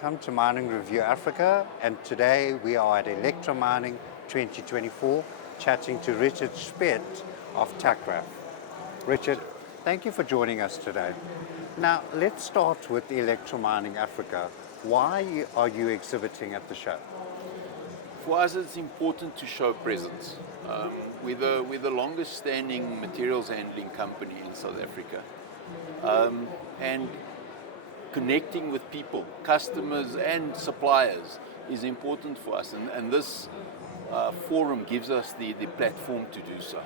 welcome to Mining Review Africa, and today we are at Electra Mining 2024 chatting to Richard Späth of TAKRAF. Richard, thank you for joining us today. Now let's start with Electra Mining Africa. Why are you exhibiting at the show? For us, it's important to show presence. We're the longest standing materials handling company in South Africa. And connecting with people, customers and suppliers is important for us. And this forum gives us the platform to do so.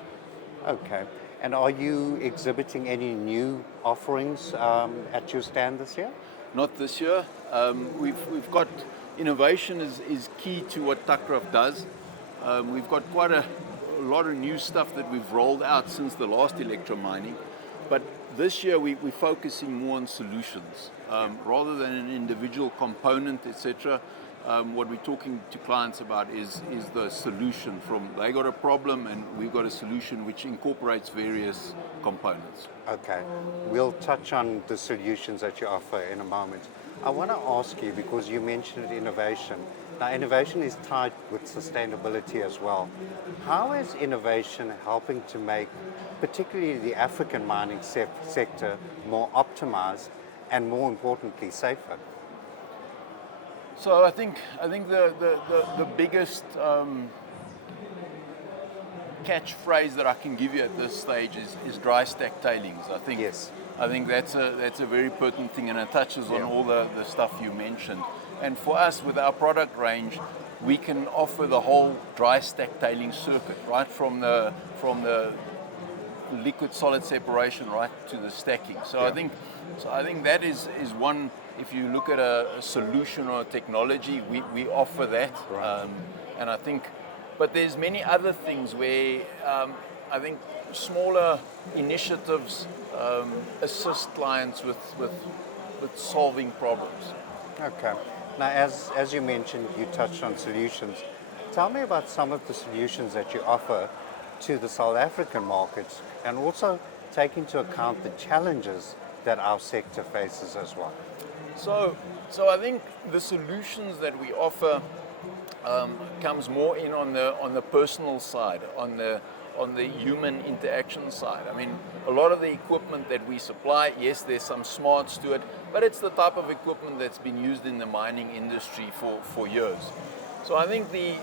Okay. And are you exhibiting any new offerings at your stand this year? Not this year. We've got innovation is key to what TAKRAF does. We've got quite a lot of new stuff that we've rolled out since the last Electra Mining. But this year we're focusing more on solutions rather than an individual component, etc. What we're talking to clients about is the solution from they got a problem and we've got a solution which incorporates various components. Okay, we'll touch on the solutions that you offer in a moment. I want to ask you, because you mentioned innovation. Now, innovation is tied with sustainability as well. How is innovation helping to make particularly the African mining sector more optimized and, more importantly, safer? So I think the biggest catchphrase that I can give you at this stage is dry stack tailings. I think yes. I think that's a very pertinent thing, and it touches on all the stuff you mentioned. And for us, with our product range, we can offer the whole dry stack tailings circuit, right from the liquid solid separation right to the stacking. So I think that is one. If you look at a solution or a technology, we offer that. Right. And I think, but there's many other things where I think smaller initiatives assist clients with solving problems. Okay. Now, as you mentioned, you touched on solutions. Tell me about some of the solutions that you offer to the South African markets, and also take into account the challenges that our sector faces as well. So I think the solutions that we offer comes more in on the personal side, on the human interaction side. I mean, a lot of the equipment that we supply, yes, there's some smarts to it, but it's the type of equipment that's been used in the mining industry for years. So I think the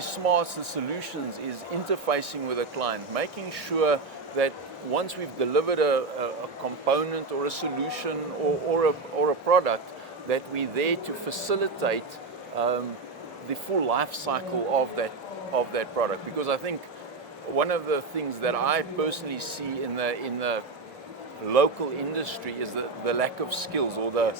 smarts, the solutions is interfacing with the client, making sure that once we've delivered a component or a solution or a product, that we're there to facilitate the full life cycle of that product. Because I think one of the things that I personally see in the local industry is the lack of skills, or the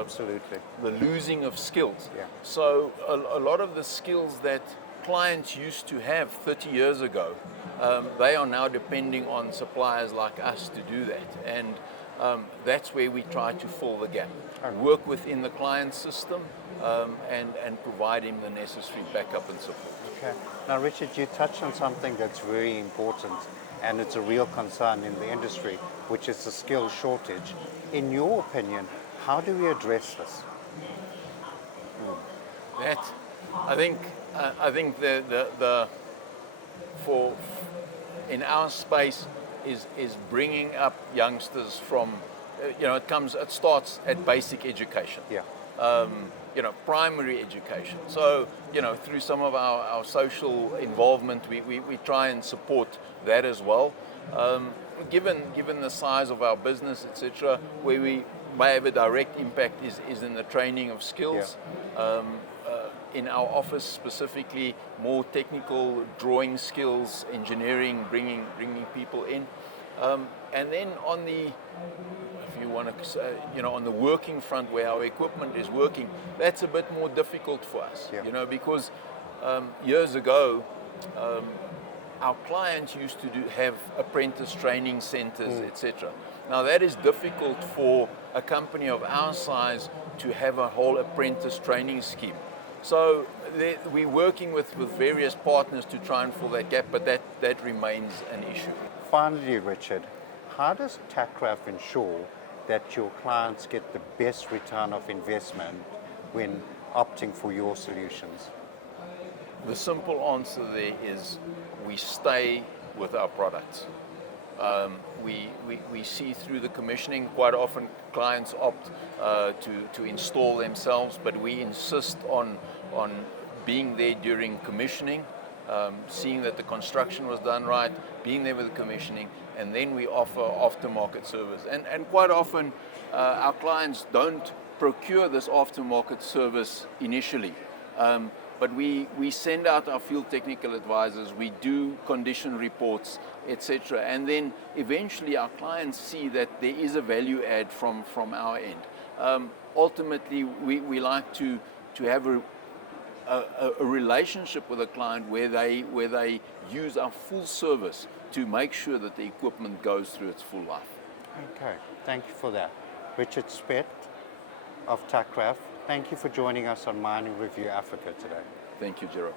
Absolutely. the losing of skills. Yeah. So a lot of the skills that clients used to have 30 years ago, they are now depending on suppliers like us to do that, and that's where we try to fill the gap, work within the client system, and provide him the necessary backup and support. Okay. Now, Richard, you touched on something that's very important, and it's a real concern in the industry, which is the skill shortage. In your opinion, how do we address this? That I think the for in our space is bringing up youngsters from it starts at basic education. Yeah. Primary education. So, through some of our social involvement, we try and support that as well. Given the size of our business, etc., where we may have a direct impact is in the training of skills. Yeah. In our office specifically, more technical drawing skills, engineering, bringing people in, and then on the, if you want to say, on the working front where our equipment is working, that's a bit more difficult for us. Yeah. Because years ago, our clients used to have apprentice training centers, etc. Now that is difficult for a company of our size to have a whole apprentice training scheme. So we're working with various partners to try and fill that gap, but that remains an issue. Finally, Richard, how does TAKRAF ensure that your clients get the best return of investment when opting for your solutions? The simple answer there is we stay with our products. We see through the commissioning, quite often clients opt to install themselves, but we insist on being there during commissioning, seeing that the construction was done right, being there with the commissioning, and then we offer aftermarket service. And quite often our clients don't procure this aftermarket service initially. But we send out our field technical advisors, we do condition reports, etc. And then eventually our clients see that there is a value add from our end. Ultimately, we like to have a relationship with a client where they use our full service to make sure that the equipment goes through its full life. Okay, thank you for that. Richard Späth of TAKRAF, thank you for joining us on Mining Review Africa today. Thank you, Gerald.